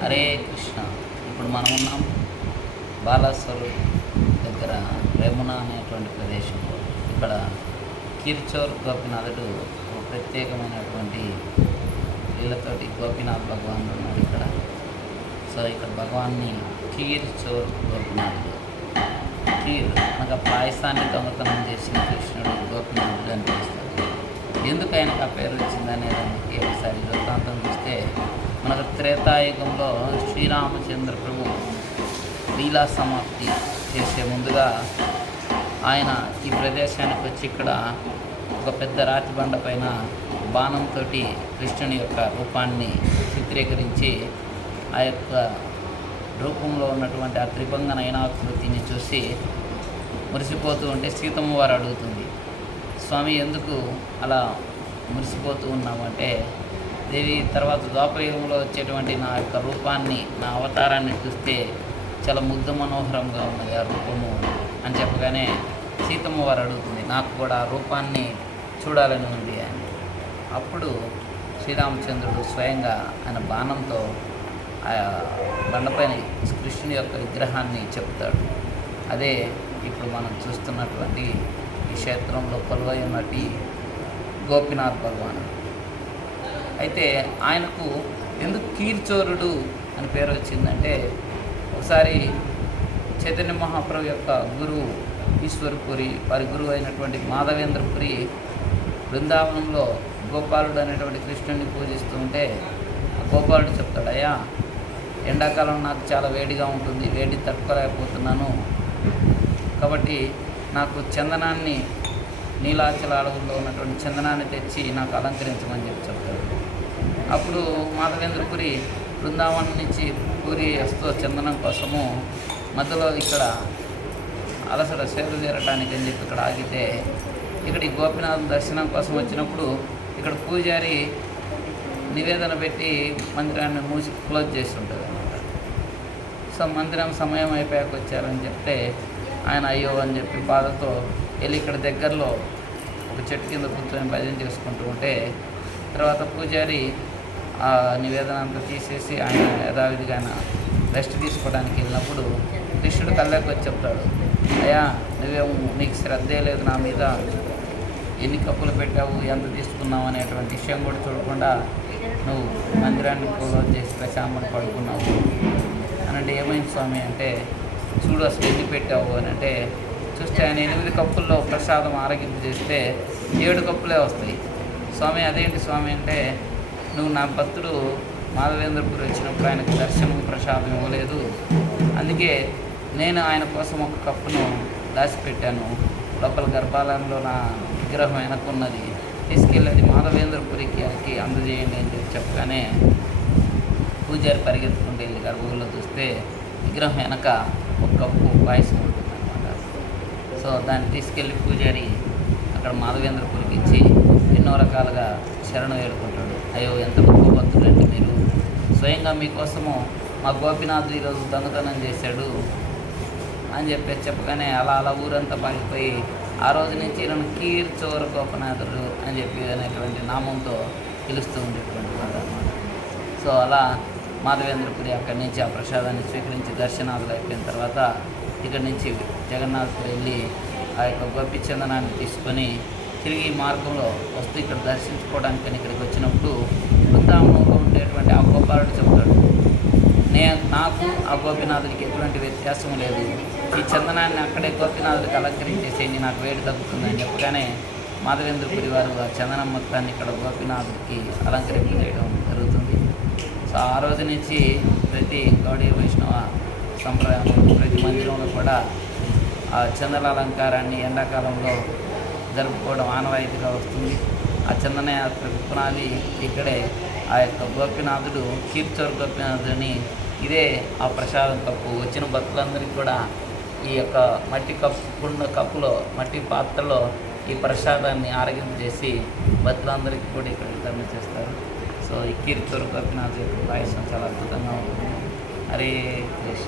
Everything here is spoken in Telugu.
హరే కృష్ణ. ఇప్పుడు మనం ఉన్నాం బాలాసోర్ దగ్గర రెమున అనేటువంటి ప్రదేశంలో. ఇక్కడ కిర్చోర్ గోపినాథుడు ఒక ప్రత్యేకమైనటువంటి వీళ్ళతోటి గోపీనాథ్ భగవానుడు ఉన్నాడు ఇక్కడ. సో ఇక్కడ భగవాన్ని కీర్చోర్ గోపినాథుడు, కీర్ అనగా పాయసాన్ని దొంగతనం చేసిన కృష్ణుడు గోపినాథుడు అని పిలుస్తారు. ఎందుకు ఆయనకు ఆ పేరు వచ్చిందనే దానికి ఒకసారి వృత్తాంతం చూస్తే, మనకు త్రేతాయుగంలో శ్రీరామచంద్ర ప్రభు లీలా సమాప్తి చేసే ముందుగా ఆయన ఈ ప్రదేశానికి వచ్చి ఇక్కడ ఒక పెద్ద రాతి బండ పైన బాణంతో కృష్ణుని యొక్క రూపాన్ని చిత్రీకరించి ఆ యొక్క రూపంలో ఉన్నటువంటి ఆ త్రిభంగ నయనాకృతిని చూసి మురిసిపోతూ ఉంటే సీతమ్మ వారు అడుగుతుంది, స్వామి ఎందుకు అలా మురిసిపోతూ ఉన్నామంటే, దేవి తర్వాత ద్వాపరయుగంలో వచ్చేటువంటి నా యొక్క రూపాన్ని, నా అవతారాన్ని చూస్తే చాలా ముగ్ధ మనోహరంగా ఉన్నది ఆ రూపము అని చెప్పగానే సీతమ్మ వారు అడుగుతుంది, నాకు కూడా ఆ రూపాన్ని చూడాలని ఉంది అని. అప్పుడు శ్రీరామచంద్రుడు స్వయంగా ఆయన బాణంతో ఆ బండపైన కృష్ణుని యొక్క విగ్రహాన్ని చెప్తాడు. అదే ఇప్పుడు మనం చూస్తున్నటువంటి ఈ క్షేత్రంలో కొలువై ఉన్నటి గోపీనాథ్ భగవానుడు. అయితే ఆయనకు ఎందుకు కీర్చోరుడు అని పేరు వచ్చిందంటే, ఒకసారి చైతన్య మహాప్రభు యొక్క గురువు ఈశ్వరపురి, వారి గురువు అయినటువంటి మాధవేంద్రపురి బృందావనంలో గోపాలుడు అనేటువంటి కృష్ణుడిని పూజిస్తూ ఉంటే, ఆ గోపాలుడు చెప్తాడు, అయ్యా ఎండాకాలం నాకు చాలా వేడిగా ఉంటుంది, వేడి తట్టుకోలేకపోతున్నాను, కాబట్టి నాకు చందనాన్ని, నీలాచల అడవుల్లో ఉన్నటువంటి చందనాన్ని తెచ్చి నాకు అలంకరించమని చెప్తాడు. అప్పుడు మాధవేంద్రపురి బృందావనం నుంచి పూరి వస్తూ చందనం కోసము మధ్యలో ఇక్కడ అలసట సేద తీరటానికి అని చెప్పి ఇక్కడ ఆగితే, ఇక్కడ ఈ గోపీనాథ్ దర్శనం కోసం వచ్చినప్పుడు ఇక్కడ పూజారి నివేదన పెట్టి మందిరాన్ని క్లోజ్ చేసి ఉంటుంది అనమాట. సో మందిరం సమయం అయిపోయాక వచ్చారని చెప్తే ఆయన అయ్యో అని చెప్పి బాధతో వెళ్ళి ఇక్కడ దగ్గరలో ఒక చెట్టు కింద కూర్చొని భజన చేసుకుంటూ ఉంటే, తర్వాత పూజారి ఆ నివేదన అంతా తీసేసి ఆయన యథావిధిగా ఆయన రెస్ట్ తీసుకోవడానికి వెళ్ళినప్పుడు కృష్ణుడు కళ్ళకి వచ్చి చెప్తాడు, అయ్యా నీకు శ్రద్ధే లేదు నా మీద, ఎన్ని కప్పులు పెట్టావు, ఎంత తీసుకున్నావు అనేటువంటి విషయం కూడా చూడకుండా నువ్వు మందిరాన్ని క్లోజ్ చేసి ప్రశాంతం పడుకున్నావు అని అంటే, ఏమైంది స్వామి అంటే, చూడు అసలు ఎన్ని పెట్టావు అని అంటే, చూస్తే ఆయన 8 కప్పుల్లో ప్రసాదం ఆరగింపు చేస్తే 7 కప్పులే వస్తాయి. స్వామి అదేంటి స్వామి అంటే, నువ్వు నా భక్తుడు మాధవేంద్రపురి వచ్చినప్పుడు ఆయనకు దర్శనం ప్రసాదం ఇవ్వలేదు, అందుకే నేను ఆయన కోసం ఒక కప్పును దాచిపెట్టాను, లోపల గర్భాలయంలో నా విగ్రహం వెనక్కున్నది, తీసుకెళ్ళి అది మాధవేంద్రపురికి అందజేయండి అని చెప్పగానే పూజారి పరిగెత్తుకుంటూ వెళ్ళి గర్భంలో చూస్తే విగ్రహం వెనక ఒక కప్పు పాయసం ఉంటుందన్నమాట. సో దాన్ని తీసుకెళ్ళి పూజారి అక్కడ మాధవేంద్రపురికి ఇచ్చి ఎన్నో రకాలుగా శరణు వేడుకుంటాడు. అయ్యో ఎంత గొప్ప భక్తులండి మీరు, స్వయంగా మీకోసము మా గోపీనాథుడు ఈరోజు దొంగతనం చేశాడు అని చెప్పగానే అలా ఊరంతా పారిపోయి ఆ రోజు నుంచి నన్ను కీర్చోర గోపనాథుడు అని చెప్పి అనేటువంటి నామంతో పిలుస్తూ ఉండేటువంటి వాడు అన్నమాట. సో అలా మాధవేంద్రపురి అక్కడి నుంచి ఆ ప్రసాదాన్ని స్వీకరించి దర్శనాదులు అయిపోయిన తర్వాత ఇక్కడి నుంచి జగన్నాథ్పురి వెళ్ళి ఆ యొక్క గోపి చందనాన్ని తీసుకొని తిరిగి మార్గంలో వస్తూ ఇక్కడ దర్శించుకోవడానికి ఇక్కడికి వచ్చినప్పుడు బృందావనంలో ఉండేటువంటి ఆ గోపాలుడు చెప్తాడు, నాకు ఆ గోపీనాథుడికి ఎటువంటి వ్యత్యాసం లేదు, ఈ చందనాన్ని అక్కడే గోపీనాథుడికి అలంకరించేసేయండి, నాకు వేడి తగ్గుతుందని చెప్పగానే మాధవేంద్రపురి వారు ఆ చందనం మొత్తాన్ని ఇక్కడ గోపీనాథుడికి అలంకరింప చేయడం జరుగుతుంది. సో ఆ రోజు నుంచి ప్రతి గౌడీ వైష్ణవ సంప్రదాయంలో ప్రతి మందిరంలో కూడా ఆ చందన అలంకారాన్ని ఎండాకాలంలో జరుపుకోవడం ఆనవాయితీగా వస్తుంది. ఆ చందన యాత్ర పునాది ఇక్కడే ఆ యొక్క గోపీనాథుడు కీర్చోర్ గోపీనాథుడిని ఇదే ఆ ప్రసాదం కప్పు వచ్చిన భక్తులందరికీ కూడా ఈ యొక్క మట్టి కప్పులో మట్టి పాత్రలో ఈ ప్రసాదాన్ని ఆరగింపు చేసి భక్తులందరికీ కూడా ఇక్కడ వితరణ చేస్తారు. సో ఈ కీర్చోర్ గోపీనాథ్ యొక్క పాయసం చాలా అద్భుతంగా ఉంటుంది. హరే కృష్ణ.